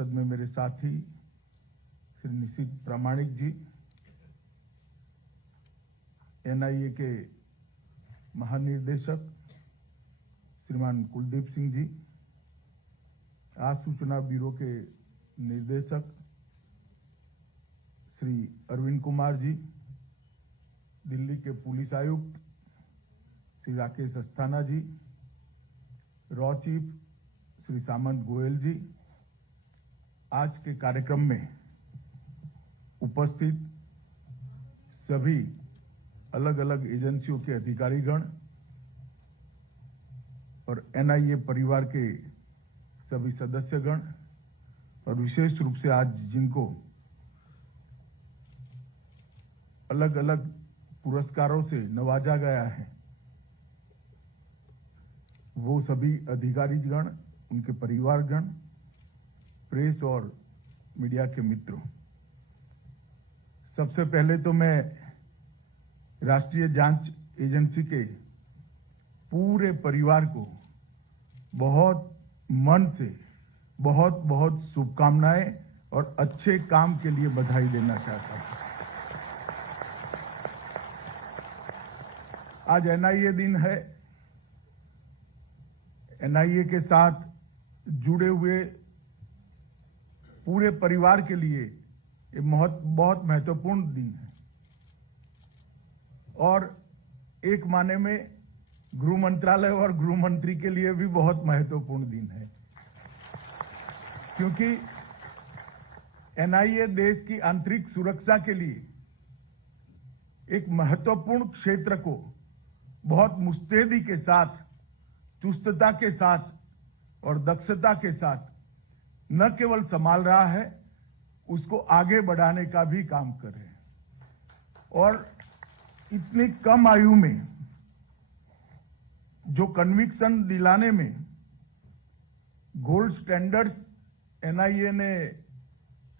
परिषद में मेरे साथी श्री निशित प्रामाणिक जी, एनआईए के महानिदेशक श्रीमान कुलदीप सिंह जी, आज सूचना ब्यूरो के निर्देशक श्री अरविंद कुमार जी, दिल्ली के पुलिस आयुक्त श्री राकेश अस्थाना जी, रॉ चीफ श्री सामंत गोयल जी, आज के कार्यक्रम में उपस्थित सभी अलग अलग एजेंसियों के अधिकारीगण और एनआईए परिवार के सभी सदस्यगण, और विशेष रूप से आज जिनको अलग अलग पुरस्कारों से नवाजा गया है, वो सभी अधिकारीगण, उनके परिवारगण, प्रेस और मीडिया के मित्रों, सबसे पहले तो मैं राष्ट्रीय जांच एजेंसी के पूरे परिवार को बहुत मन से बहुत बहुत शुभकामनाएं और अच्छे काम के लिए बधाई देना चाहता हूं। आज एनआईए दिन है। एनआईए के साथ जुड़े हुए पूरे परिवार के लिए ये बहुत महत्वपूर्ण दिन है और एक माने में गृह मंत्रालय और गृह मंत्री के लिए भी बहुत महत्वपूर्ण दिन है, क्योंकि एनआईए देश की आंतरिक सुरक्षा के लिए एक महत्वपूर्ण क्षेत्र को बहुत मुस्तैदी के साथ, चुस्तता के साथ और दक्षता के साथ न केवल संभाल रहा है, उसको आगे बढ़ाने का भी काम कर रहे हैं। और इतनी कम आयु में जो कन्विक्शन दिलाने में गोल्ड स्टैंडर्ड्स एनआईए ने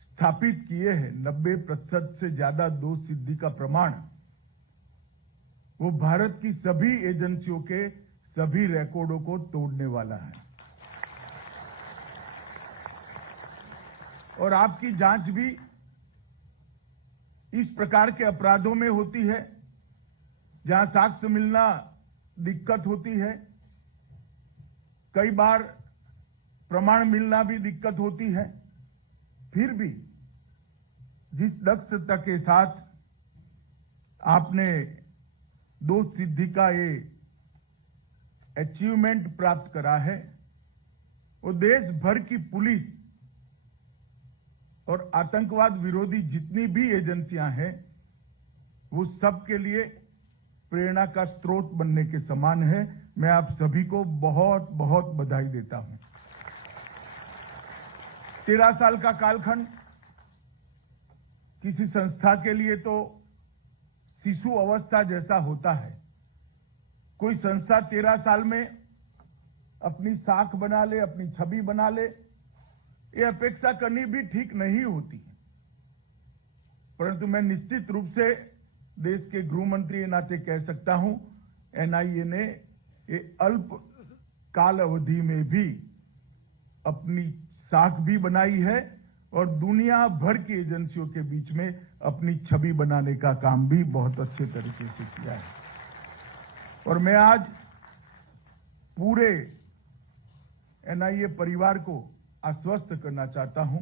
स्थापित किए हैं, 90% से ज्यादा दोष सिद्धि का प्रमाण, वो भारत की सभी एजेंसियों के सभी रिकॉर्डों को तोड़ने वाला है। और आपकी जांच भी इस प्रकार के अपराधों में होती है जहां साक्ष्य मिलना दिक्कत होती है, कई बार प्रमाण मिलना भी दिक्कत होती है, फिर भी जिस दक्षता के साथ आपने दोष सिद्धि का ये अचीवमेंट प्राप्त करा है, वो देश भर की पुलिस और आतंकवाद विरोधी जितनी भी एजेंसियां हैं, वो सबके लिए प्रेरणा का स्रोत बनने के समान है। मैं आप सभी को बहुत बहुत बधाई देता हूं। 13 साल का कालखंड किसी संस्था के लिए तो शिशु अवस्था जैसा होता है। कोई संस्था 13 साल में अपनी साख बना ले, अपनी छवि बना ले, ये अपेक्षा करनी भी ठीक नहीं होती है। परंतु मैं निश्चित रूप से देश के गृह मंत्री के नाते कह सकता हूं, एनआईए ने ये अल्प काल अवधि में भी अपनी साख भी बनाई है और दुनिया भर की एजेंसियों के बीच में अपनी छवि बनाने का काम भी बहुत अच्छे तरीके से किया है। और मैं आज पूरे एनआईए परिवार को आश्वस्त करना चाहता हूं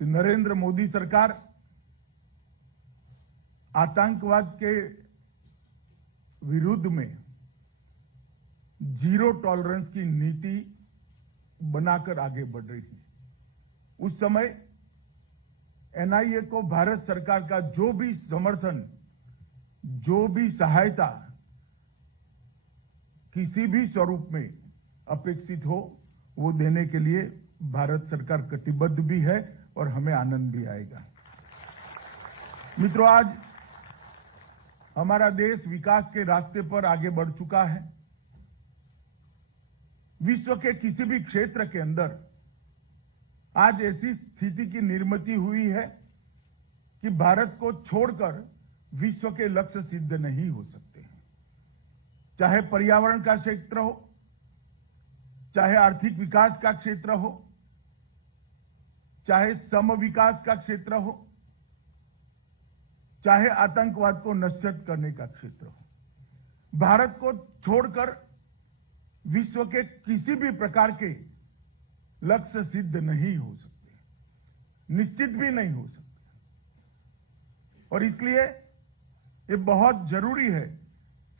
कि नरेंद्र मोदी सरकार आतंकवाद के विरुद्ध में जीरो टॉलरेंस की नीति बनाकर आगे बढ़ रही है। उस समय एनआईए को भारत सरकार का जो भी समर्थन, जो भी सहायता किसी भी स्वरूप में अपेक्षित हो, वो देने के लिए भारत सरकार कटिबद्ध भी है और हमें आनंद भी आएगा। मित्रों, आज हमारा देश विकास के रास्ते पर आगे बढ़ चुका है। विश्व के किसी भी क्षेत्र के अंदर आज ऐसी स्थिति की निर्मिति हुई है कि भारत को छोड़कर विश्व के लक्ष्य सिद्ध नहीं हो सकते हैं। चाहे पर्यावरण का क्षेत्र हो, चाहे आर्थिक विकास का क्षेत्र हो, चाहे सम विकास का क्षेत्र हो, चाहे आतंकवाद को नष्ट करने का क्षेत्र हो, भारत को छोड़कर विश्व के किसी भी प्रकार के लक्ष्य सिद्ध नहीं हो सकते, निश्चित भी नहीं हो सकते। और इसलिए ये बहुत जरूरी है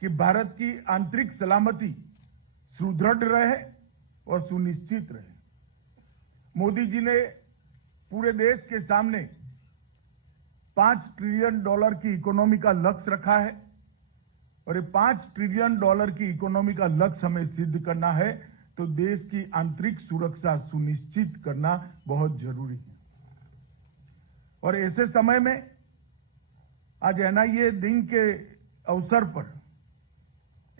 कि भारत की आंतरिक सलामती सुदृढ़ रहे और सुनिश्चित रहे। मोदी जी ने पूरे देश के सामने $5 ट्रिलियन की इकोनॉमी का लक्ष्य रखा है और ये $5 ट्रिलियन की इकोनॉमी का लक्ष्य हमें सिद्ध करना है तो देश की आंतरिक सुरक्षा सुनिश्चित करना बहुत जरूरी है। और ऐसे समय में आज एनआईए दिन के अवसर पर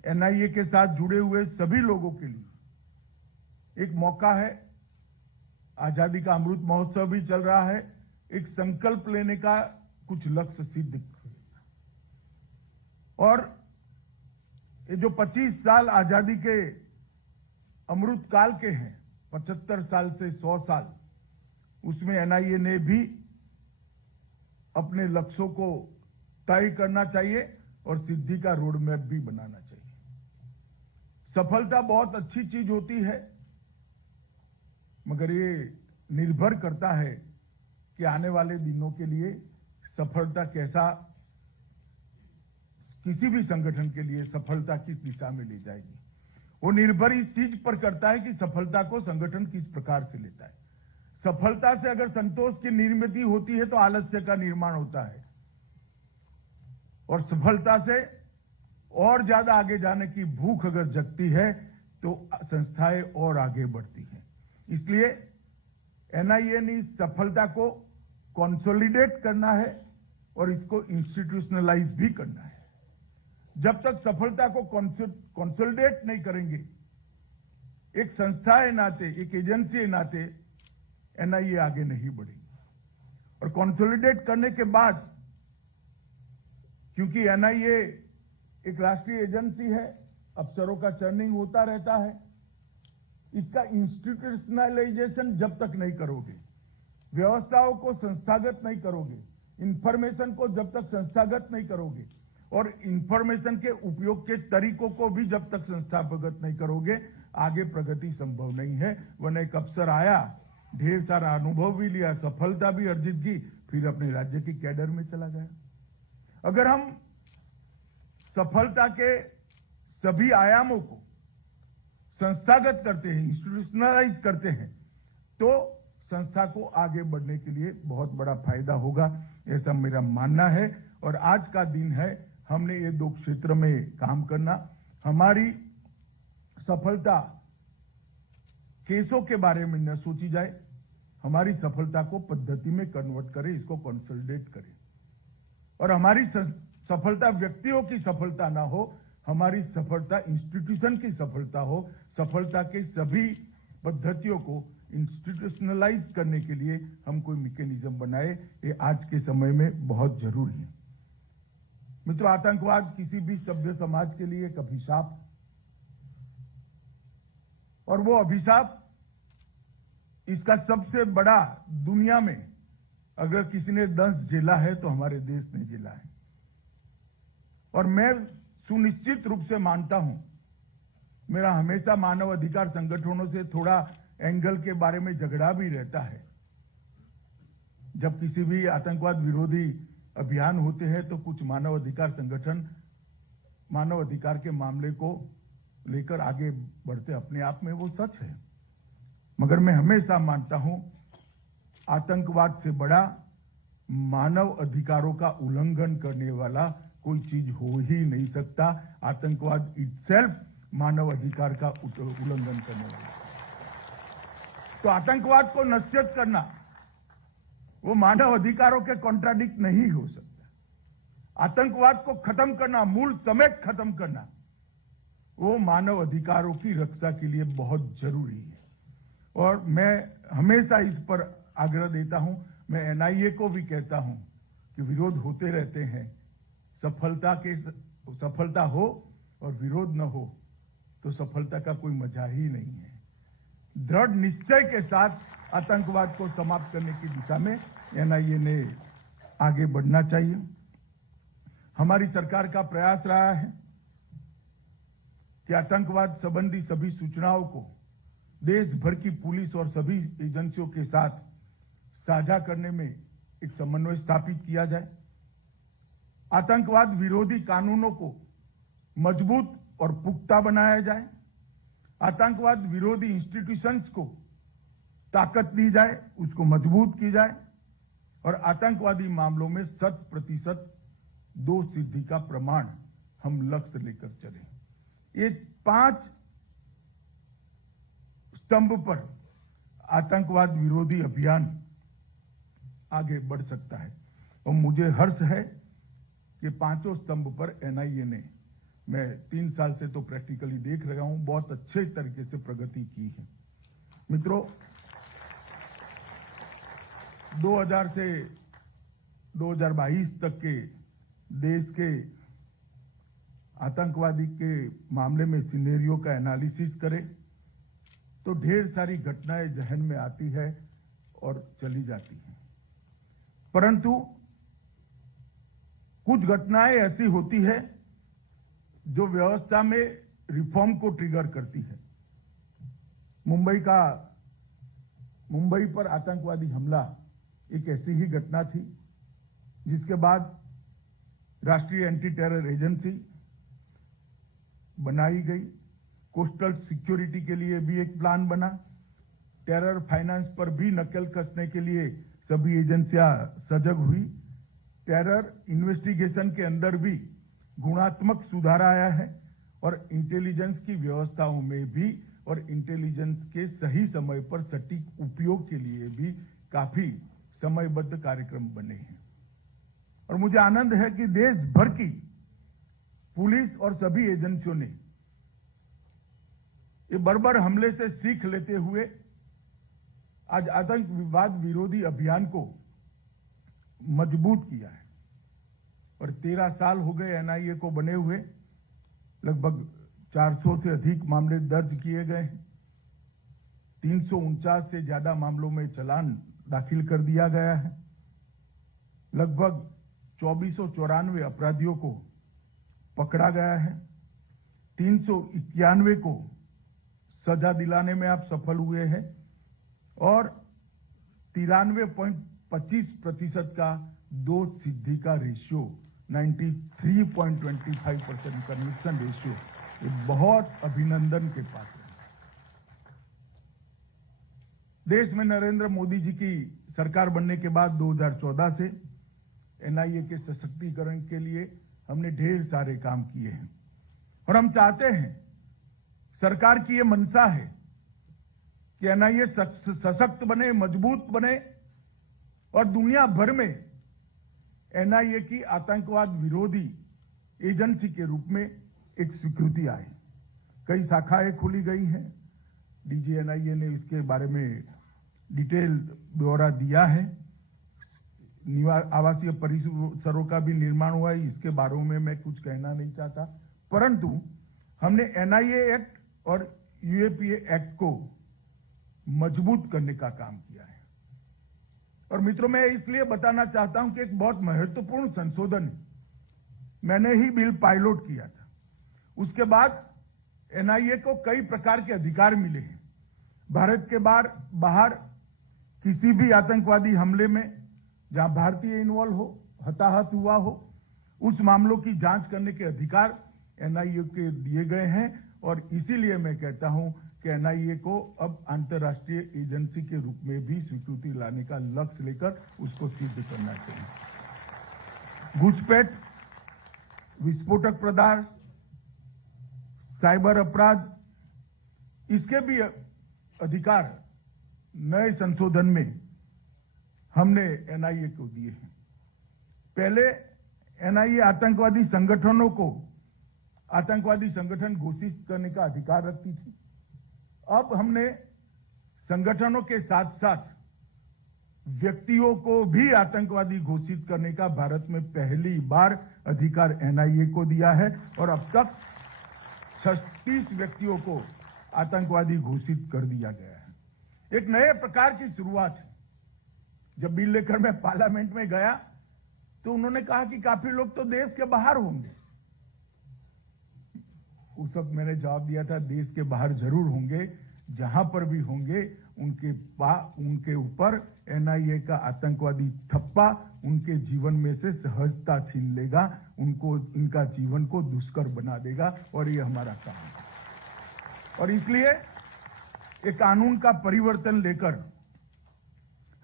एनआईए के साथ जुड़े हुए सभी लोगों के लिए एक मौका है। आजादी का अमृत महोत्सव भी चल रहा है, एक संकल्प लेने का, कुछ लक्ष्य सिद्ध करना। और ये जो 25 साल आजादी के अमृत काल के हैं, 75 साल से 100 साल, उसमें एनआईए ने भी अपने लक्ष्यों को तय करना चाहिए और सिद्धि का रोड मैप भी बनाना चाहिए। सफलता बहुत अच्छी चीज होती है, मगर ये निर्भर करता है कि आने वाले दिनों के लिए सफलता कैसा, किसी भी संगठन के लिए सफलता किस दिशा में ले जाएगी, वो निर्भर इस चीज पर करता है कि सफलता को संगठन किस प्रकार से लेता है। सफलता से अगर संतोष की निर्मिति होती है तो आलस्य का निर्माण होता है, और सफलता से और ज्यादा आगे जाने की भूख अगर जगती है तो संस्थाएं और आगे बढ़ती हैं। इसलिए एनआईए ने इस सफलता को कंसोलिडेट करना है और इसको इंस्टीट्यूशनलाइज भी करना है। जब तक सफलता को कंसोलिडेट नहीं करेंगे, एक संस्था के नाते, एक एजेंसी के नाते एनआईए आगे नहीं बढ़ेगी। और कंसोलिडेट करने के बाद, क्योंकि एनआईए एक राष्ट्रीय एजेंसी है, अफसरों का चर्निंग होता रहता है, इसका इंस्टीट्यूशनलाइजेशन जब तक नहीं करोगे, व्यवस्थाओं को संस्थागत नहीं करोगे, इंफॉर्मेशन को जब तक संस्थागत नहीं करोगे और इंफॉर्मेशन के उपयोग के तरीकों को भी जब तक संस्थागत नहीं करोगे, आगे प्रगति संभव नहीं है। वरना एक अफसर आया, ढेर सारा अनुभव भी लिया, सफलता भी अर्जित की, फिर अपने राज्य की कैडर में चला गया। अगर हम सफलता के सभी आयामों को संस्थागत करते हैं, इंस्टीट्यूशनलाइज करते हैं, तो संस्था को आगे बढ़ने के लिए बहुत बड़ा फायदा होगा, ऐसा मेरा मानना है। और आज का दिन है, हमने ये 2 क्षेत्र में काम करना। हमारी सफलता केसों के बारे में न सोची जाए, हमारी सफलता को पद्धति में कन्वर्ट करें, इसको कंसोलिडेट करें। और हमारी सफलता व्यक्तियों की सफलता ना हो, हमारी सफलता इंस्टीट्यूशन की सफलता हो। सफलता के सभी पद्धतियों को इंस्टीट्यूशनलाइज करने के लिए हम कोई मैकेनिज्म बनाए, ये आज के समय में बहुत जरूरी है। मित्रों, आतंकवाद किसी भी सभ्य समाज के लिए एक अभिशाप, और वो अभिशाप, इसका सबसे बड़ा दुनिया में अगर किसी ने दंश झेला है तो हमारे देश ने झेला है। और मैं सुनिश्चित रूप से मानता हूं, मेरा हमेशा मानव अधिकार संगठनों से थोड़ा एंगल के बारे में झगड़ा भी रहता है। जब किसी भी आतंकवाद विरोधी अभियान होते हैं तो कुछ मानव अधिकार संगठन मानव अधिकार के मामले को लेकर आगे बढ़ते, अपने आप में वो सच है। मगर मैं हमेशा मानता हूं, आतंकवाद से बड़ा मानव अधिकारों का उल्लंघन करने वाला कोई चीज हो ही नहीं सकता। आतंकवाद इटसेल्फ मानव अधिकार का उल्लंघन करने वाला। तो आतंकवाद को नष्ट करना वो मानव अधिकारों के कॉन्ट्राडिक्ट नहीं हो सकता। आतंकवाद को खत्म करना, मूल समेत खत्म करना, वो मानव अधिकारों की रक्षा के लिए बहुत जरूरी है। और मैं हमेशा इस पर आग्रह देता हूं, मैं एनआईए को भी कहता हूं कि विरोध होते रहते हैं, सफलता हो और विरोध न हो तो सफलता का कोई मजा ही नहीं है। दृढ़ निश्चय के साथ आतंकवाद को समाप्त करने की दिशा में एनआईए ने आगे बढ़ना चाहिए। हमारी सरकार का प्रयास रहा है कि आतंकवाद संबंधी सभी सूचनाओं को देश भर की पुलिस और सभी एजेंसियों के साथ साझा करने में एक समन्वय स्थापित किया जाए। आतंकवाद विरोधी कानूनों को मजबूत और पुख्ता बनाया जाए। आतंकवाद विरोधी इंस्टीट्यूशंस को ताकत दी जाए, उसको मजबूत की जाए और आतंकवादी मामलों में 100% दोष सिद्धि का प्रमाण हम लक्ष्य लेकर चले। ये 5 स्तंभ पर आतंकवाद विरोधी अभियान आगे बढ़ सकता है और मुझे हर्ष है कि 5 स्तंभ पर एनआईए ने, मैं 3 साल से तो प्रैक्टिकली देख रहा हूं, बहुत अच्छे तरीके से प्रगति की है। मित्रों, 2000 से 2022 तक के देश के आतंकवादी के मामले में सिनेरियो का एनालिसिस करें तो ढेर सारी घटनाएं जहन में आती है और चली जाती हैं, परंतु कुछ घटनाएं ऐसी होती है जो व्यवस्था में रिफॉर्म को ट्रिगर करती है। मुंबई पर आतंकवादी हमला एक ऐसी ही घटना थी जिसके बाद राष्ट्रीय एंटी टेरर एजेंसी बनाई गई। कोस्टल सिक्योरिटी के लिए भी एक प्लान बना। टेरर फाइनेंस पर भी नकेल कसने के लिए सभी एजेंसियां सजग हुई। टेरर इन्वेस्टिगेशन के अंदर भी गुणात्मक सुधार आया है और इंटेलिजेंस की व्यवस्थाओं में भी और इंटेलिजेंस के सही समय पर सटीक उपयोग के लिए भी काफी समयबद्ध कार्यक्रम बने हैं। और मुझे आनंद है कि देश भर की पुलिस और सभी एजेंसियों ने ये बर्बर हमले से सीख लेते हुए आज आतंकवाद विरोधी अभियान को मजबूत किया है और 13 साल हो गए एनआईए को बने हुए। लगभग 400 से अधिक मामले दर्ज किए गए हैं। 349 से ज्यादा मामलों में चालान दाखिल कर दिया गया है। लगभग 2494 अपराधियों को पकड़ा गया है। 391 को सजा दिलाने में आप सफल हुए हैं और 93.25% का दोष सिद्धि का रेशियो, 93.25% कन्विक्शन रेशियो, ये बहुत अभिनंदन के पात्र है। देश में नरेंद्र मोदी जी की सरकार बनने के बाद 2014 से एनआईए के सशक्तिकरण के लिए हमने ढेर सारे काम किए हैं और हम चाहते हैं, सरकार की ये मंशा है कि एनआईए सशक्त बने, मजबूत बने और दुनिया भर में एनआईए की आतंकवाद विरोधी एजेंसी के रूप में एक स्वीकृति आए। कई शाखाएं खोली गई हैं। डीजी एनआईए ने इसके बारे में डिटेल ब्यौरा दिया है। आवासीय परिसरों का भी निर्माण हुआ है। इसके बारे में मैं कुछ कहना नहीं चाहता, परंतु हमने एनआईए एक्ट और यूएपीए एक्ट को मजबूत करने का काम किया है। और मित्रों, मैं इसलिए बताना चाहता हूं कि एक बहुत महत्वपूर्ण संशोधन है। मैंने ही बिल पायलट किया था। उसके बाद एनआईए को कई प्रकार के अधिकार मिले हैं। भारत के बाहर किसी भी आतंकवादी हमले में जहां भारतीय इन्वॉल्व हो, हताहत हुआ हो, उस मामलों की जांच करने के अधिकार एनआईए के दिए गए हैं और इसीलिए मैं कहता हूं कि एनआईए को अब अंतर्राष्ट्रीय एजेंसी के रूप में भी स्वीकृति लाने का लक्ष्य लेकर उसको सिद्ध करना चाहिए। घुसपैठ, विस्फोटक पदार्थ, साइबर अपराध, इसके भी अधिकार नए संशोधन में हमने एनआईए को दिए हैं। पहले एनआईए आतंकवादी संगठनों को आतंकवादी संगठन घोषित करने का अधिकार रखती थी। अब हमने संगठनों के साथ साथ व्यक्तियों को भी आतंकवादी घोषित करने का भारत में पहली बार अधिकार एनआईए को दिया है और अब तक 36 व्यक्तियों को आतंकवादी घोषित कर दिया गया है। एक नए प्रकार की शुरुआत है। जब बिल लेकर मैं पार्लियामेंट में गया तो उन्होंने कहा कि काफी लोग तो देश के बाहर होंगे। उस वक्त मैंने जवाब दिया था, देश के बाहर जरूर होंगे, जहां पर भी होंगे उनके ऊपर एनआईए का आतंकवादी ठप्पा उनके जीवन में से सहजता छीन लेगा, उनका जीवन को दुष्कर बना देगा, और ये हमारा काम है। और इसलिए एक कानून का परिवर्तन लेकर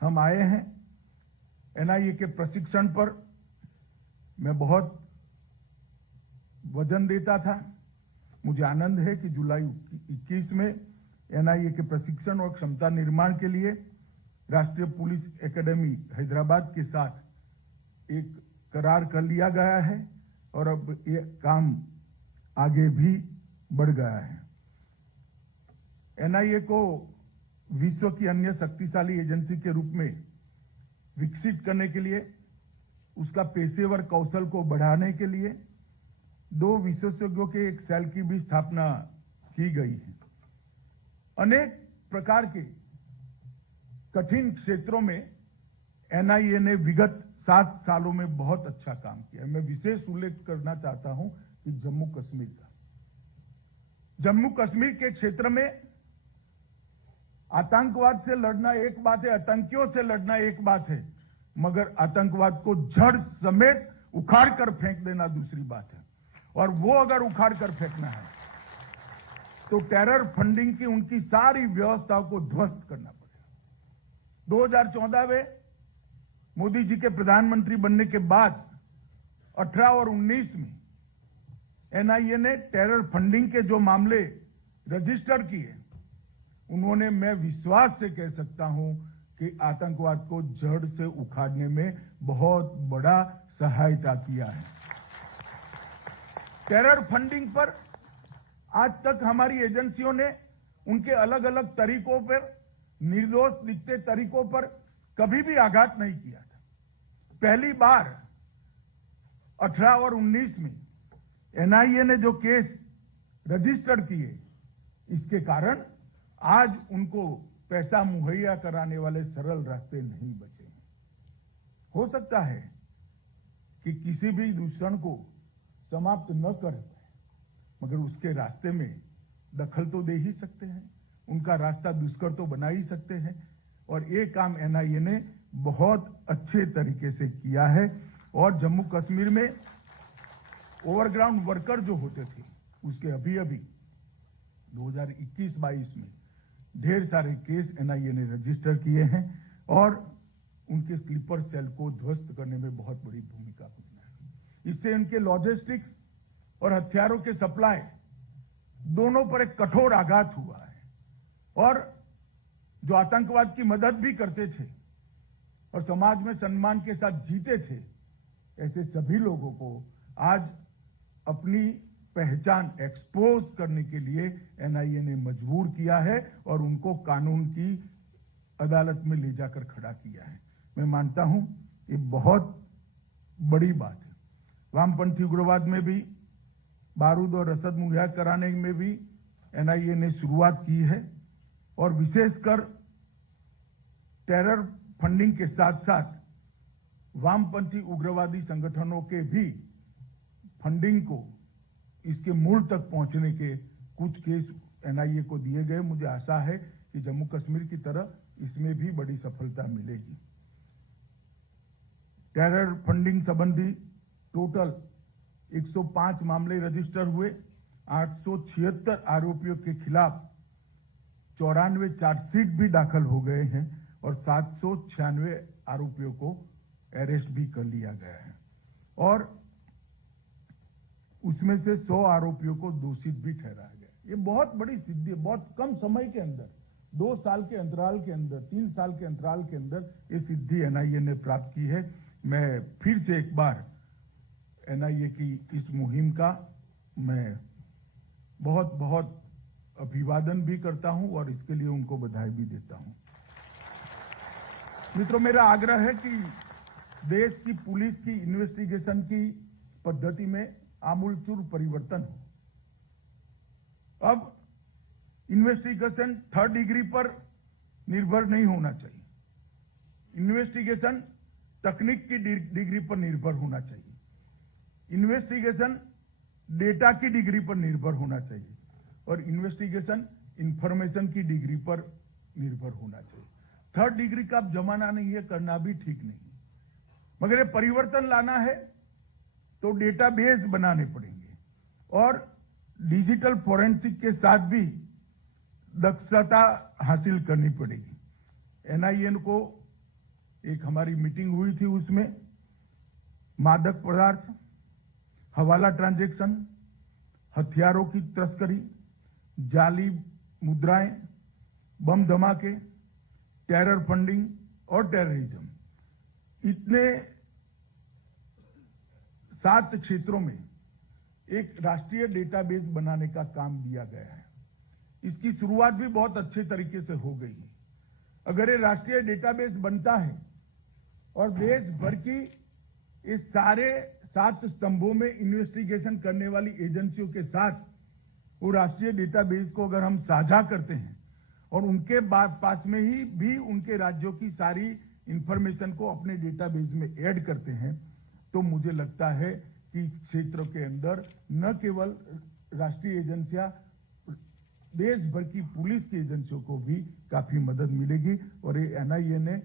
हम आए हैं। एनआईए के प्रशिक्षण पर मैं बहुत वजन देता था। मुझे आनंद है कि जुलाई 21 में एनआईए के प्रशिक्षण और क्षमता निर्माण के लिए राष्ट्रीय पुलिस एकेडमी हैदराबाद के साथ एक करार कर लिया गया है और अब ये काम आगे भी बढ़ गया है। एनआईए को विश्व की अन्य शक्तिशाली एजेंसी के रूप में विकसित करने के लिए, उसका पेशेवर कौशल को बढ़ाने के लिए 2 विशेषज्ञों के एक सेल की भी स्थापना की गई है। अनेक प्रकार के कठिन क्षेत्रों में एनआईए ने विगत 7 सालों में बहुत अच्छा काम किया। मैं विशेष उल्लेख करना चाहता हूं कि जम्मू कश्मीर का। जम्मू कश्मीर के क्षेत्र में आतंकवाद से लड़ना एक बात है, आतंकियों से लड़ना एक बात है, मगर आतंकवाद को जड़ समेत उखाड़ कर फेंक देना दूसरी बात है। और वो अगर उखाड़ कर फेंकना है तो टेरर फंडिंग की उनकी सारी व्यवस्थाओं को ध्वस्त करना पड़ेगा। 2014 में मोदी जी के प्रधानमंत्री बनने के बाद 18 और 19 में एनआईए ने टेरर फंडिंग के जो मामले रजिस्टर किए, उन्होंने, मैं विश्वास से कह सकता हूं कि आतंकवाद को जड़ से उखाड़ने में बहुत बड़ा सहायता किया है। टेरर फंडिंग पर आज तक हमारी एजेंसियों ने उनके अलग अलग तरीकों पर, निर्दोष दिखते तरीकों पर कभी भी आघात नहीं किया था। पहली बार 18 और 19 में एनआईए ने जो केस रजिस्टर किए, इसके कारण आज उनको पैसा मुहैया कराने वाले सरल रास्ते नहीं बचे हैं। हो सकता है कि किसी भी दुश्मन को समाप्त न कर पाए, मगर उसके रास्ते में दखल तो दे ही सकते हैं, उनका रास्ता दुष्कर तो बना ही सकते हैं। और ये काम एनआईए ने बहुत अच्छे तरीके से किया है। और जम्मू कश्मीर में ओवरग्राउंड वर्कर जो होते थे, उसके अभी 2021-22 में ढेर सारे केस एनआईए ने रजिस्टर किए हैं और उनके स्लीपर सेल को ध्वस्त करने में बहुत बड़ी भूमिका हुई है। इससे उनके लॉजिस्टिक्स और हथियारों के सप्लाई दोनों पर एक कठोर आघात हुआ है। और जो आतंकवाद की मदद भी करते थे और समाज में सम्मान के साथ जीते थे, ऐसे सभी लोगों को आज अपनी पहचान एक्सपोज करने के लिए एनआईए ने मजबूर किया है और उनको कानून की अदालत में ले जाकर खड़ा किया है। मैं मानता हूं ये बहुत बड़ी बात है। वामपंथी उग्रवाद में भी, बारूद और रसद मुहैया कराने में भी एनआईए ने शुरुआत की है और विशेषकर टेरर फंडिंग के साथ साथ वामपंथी उग्रवादी संगठनों के भी फंडिंग को, इसके मूल तक पहुंचने के कुछ केस एनआईए को दिए गए। मुझे आशा है कि जम्मू कश्मीर की तरह इसमें भी बड़ी सफलता मिलेगी। टेरर फंडिंग संबंधी टोटल 105 मामले रजिस्टर हुए। 876 आरोपियों के खिलाफ 94 चार्जशीट भी दाखिल हो गए हैं और 796 आरोपियों को अरेस्ट भी कर लिया गया है और उसमें से 100 आरोपियों को दोषी भी ठहराया गया। ये बहुत बड़ी सिद्धि है। बहुत कम समय के अंदर, 2 साल के अंतराल के अंदर, 3 साल के अंतराल के अंदर ये सिद्धि एनआईए ने प्राप्त की है। मैं फिर से एक बार एनआईए की इस मुहिम का मैं बहुत बहुत अभिवादन भी करता हूं और इसके लिए उनको बधाई भी देता हूं। मित्रों, मेरा आग्रह है कि देश की पुलिस की इन्वेस्टिगेशन की पद्धति में आमूलचूल परिवर्तन हो। अब इन्वेस्टिगेशन 3rd डिग्री पर निर्भर नहीं होना चाहिए। इन्वेस्टिगेशन तकनीक की डिग्री पर निर्भर होना चाहिए। इन्वेस्टिगेशन डेटा की डिग्री पर निर्भर होना चाहिए और इन्वेस्टिगेशन इंफॉर्मेशन की डिग्री पर निर्भर होना चाहिए। थर्ड डिग्री का अब जमाना नहीं है, करना भी ठीक नहीं है। मगर ये परिवर्तन लाना है तो डेटाबेस बनाने पड़ेंगे और डिजिटल फोरेंसिक के साथ भी दक्षता हासिल करनी पड़ेगी। एनआईए को एक हमारी मीटिंग हुई थी, उसमें मादक पदार्थ, हवाला ट्रांजैक्शन, हथियारों की तस्करी, जाली मुद्राएं, बम धमाके, टेरर फंडिंग और टेररिज्म, इतने 7 क्षेत्रों में एक राष्ट्रीय डेटाबेस बनाने का काम दिया गया है। इसकी शुरुआत भी बहुत अच्छे तरीके से हो गई है। अगर ये राष्ट्रीय डेटाबेस बनता है और देश भर की इस सारे 7 स्तंभों में इन्वेस्टिगेशन करने वाली एजेंसियों के साथ वो राष्ट्रीय डेटाबेस को अगर हम साझा करते हैं और उनके पास में ही भी उनके राज्यों की सारी इंफॉर्मेशन को अपने डेटाबेस में ऐड करते हैं, तो मुझे लगता है कि इस क्षेत्र के अंदर न केवल राष्ट्रीय एजेंसियां, देश भर की पुलिस की एजेंसियों को भी काफी मदद मिलेगी। और ये एनआईए ने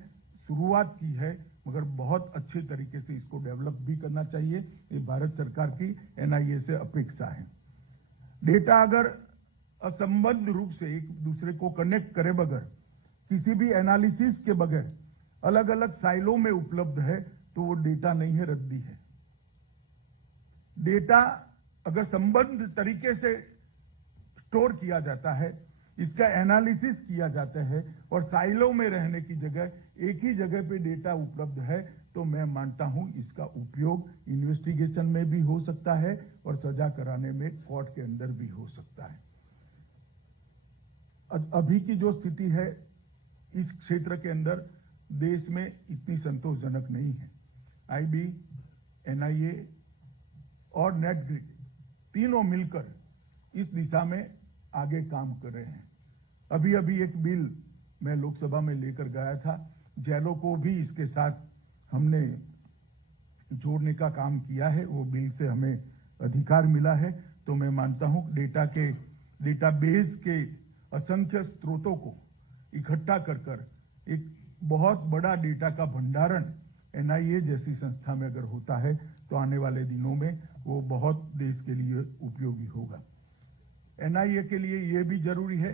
शुरुआत की है, मगर बहुत अच्छे तरीके से इसको डेवलप भी करना चाहिए। ये भारत सरकार की एनआईए से अपेक्षा है। डेटा अगर असंबद्ध रूप से एक दूसरे को कनेक्ट करे बगैर, किसी भी एनालिसिस के बगैर अलग अलग साइलों में उपलब्ध है तो वो डेटा नहीं है, रद्दी है। डेटा अगर संबद्ध तरीके से स्टोर किया जाता है, इसका एनालिसिस किया जाता है और साइलों में रहने की जगह एक ही जगह पे डेटा उपलब्ध है, तो मैं मानता हूं इसका उपयोग इन्वेस्टिगेशन में भी हो सकता है और सजा कराने में कोर्ट के अंदर भी हो सकता है। अभी की जो स्थिति है इस क्षेत्र के अंदर देश में इतनी संतोषजनक नहीं है। आईबी, एनआईए और नेटग्रिड तीनों मिलकर इस दिशा में आगे काम कर रहे हैं। अभी अभी एक बिल मैं लोकसभा में लेकर गया था, जेलों को भी इसके साथ हमने जोड़ने का काम किया है। वो बिल से हमें अधिकार मिला है। तो मैं मानता हूं डेटाबेस के असंख्य स्रोतों को इकट्ठा कर एक बहुत बड़ा डेटा का भंडारण एनआईए जैसी संस्था में अगर होता है तो आने वाले दिनों में वो बहुत देश के लिए उपयोगी होगा। एनआईए के लिए ये भी जरूरी है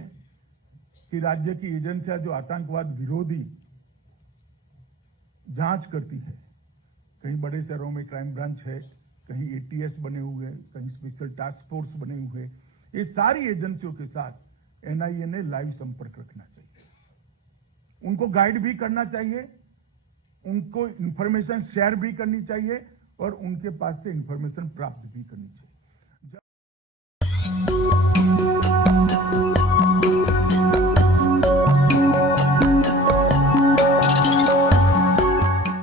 कि राज्य की एजेंसियां जो आतंकवाद विरोधी जांच करती है, कहीं बड़े शहरों में क्राइम ब्रांच है, कहीं एटीएस बने हुए हैं, कहीं स्पेशल टास्क फोर्स बने हुए हैं, ये सारी एजेंसियों के साथ एनआईए ने लाइव संपर्क रखना चाहिए। उनको गाइड भी करना चाहिए, उनको इंफॉर्मेशन शेयर भी करनी चाहिए और उनके पास से इंफॉर्मेशन प्राप्त भी करनी चाहिए।